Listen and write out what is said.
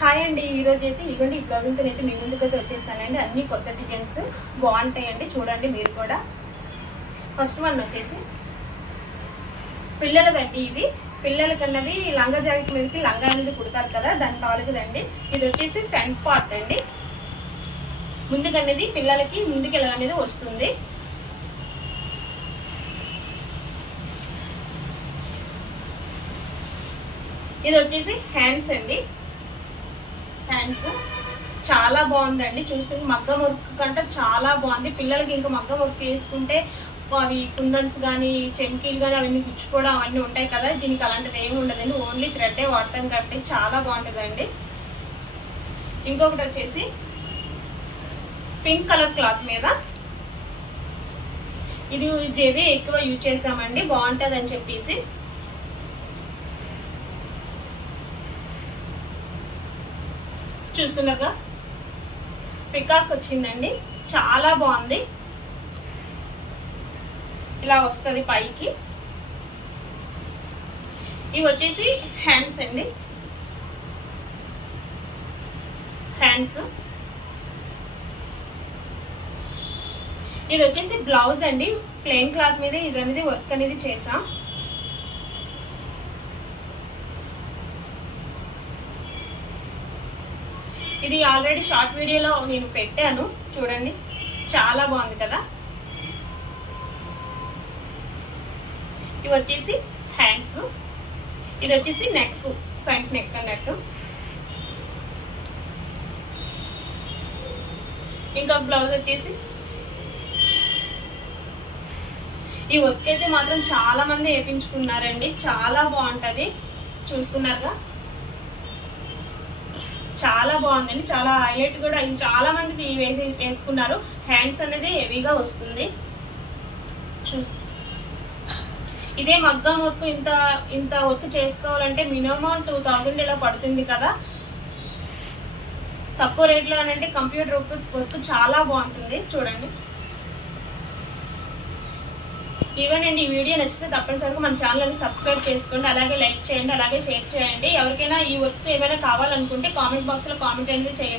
Hi అండి, ఈ రోజు అయితే ఇవ్వండి ఈ బ్లౌజ్తో అయితే మీ ముందుకైతే వచ్చేసానండి. అన్ని కొత్త డిజైన్స్ బాగుంటాయండి, చూడండి మీరు కూడా. ఫస్ట్ వన్ వచ్చేసి పిల్లలదండి. ఇది పిల్లలకన్నది లంగా జాకెట్ మీదకి లంగా అనేది కుడతారు కదా, దాని తాలూకుదండి. ఇది వచ్చేసి ఫ్రంట్ పార్ట్ అండి. ముందుకనేది పిల్లలకి ముందుకు ఎలా అనేది వస్తుంది. ఇది వచ్చేసి హ్యాండ్స్ అండి. హ్యాండ్స్ చాలా బాగుందండి, చూస్తుంటే మగ్గం వర్క్ కంటే చాలా బాగుంది. పిల్లలకి ఇంకా మగ్గం వర్క్ వేసుకుంటే అవి కుందన్స్ కానీ చెంకీలు కానీ అవన్నీ గుచ్చుకోవడం అవన్నీ ఉంటాయి కదా, దీనికి అలాంటిది ఏమి ఉండదండి. ఓన్లీ థ్రెడ్డే వాడతాం కాబట్టి చాలా బాగుంటుందండి. ఇంకొకటి వచ్చేసి పింక్ కలర్ క్లాత్ మీద, ఇది జెరీ ఎక్కువ యూజ్ చేసామండి, బాగుంటుంది అని చెప్పేసి. చూస్తున్నారుగా పికాక్ వచ్చిందండి, చాలా బాగుంది. ఇలా వస్తుంది పైకి. ఇవి వచ్చేసి హ్యాండ్స్ అండి. హ్యాండ్స్ ఇది వచ్చేసి బ్లౌజ్ అండి. ప్లెయిన్ క్లాత్ మీద ఇది అనేది వర్క్ అనేది చేసాం. ఇది ఆల్రెడీ షార్ట్ వీడియోలో నేను పెట్టాను, చూడండి, చాలా బాగుంది కదా. ఇవి వచ్చేసి హ్యాండ్స్. ఇది వచ్చేసి నెక్, ఫ్రంట్ నెక్ అన్నట్టు. ఇంకా బ్లౌజ్ వచ్చేసి ఈ వర్క్ అయితే మాత్రం చాలా మంది వేయించుకున్నారండి, చాలా బాగుంటది. చూస్తున్నారుగా చాలా బాగుందండి, చాలా హైలైట్ కూడా చాలా మంది వేసుకున్నారు. హ్యాండ్స్ అనేది హెవీగా వస్తుంది. ఇదే మగ్గం వర్క్ ఇంత వర్క్ చేసుకోవాలంటే మినిమం 2000 ఇలా పడుతుంది కదా. తక్కువ రేట్లో అంటే కంప్యూటర్ వర్క్ చాలా బాగుంటుంది, చూడండి. ఇవేనండి, ఈ వీడియో నచ్చితే తప్పనిసరిగా మన ఛానల్ సబ్స్క్రైబ్ చేసుకోండి, అలాగే లైక్ చేయండి, అలాగే షేర్ చేయండి. ఎవరికైనా ఈ వర్క్స్ ఏమైనా కావాలనుకుంటే కామెంట్ బాక్స్ లో కామెంట్ అనేది చేయండి.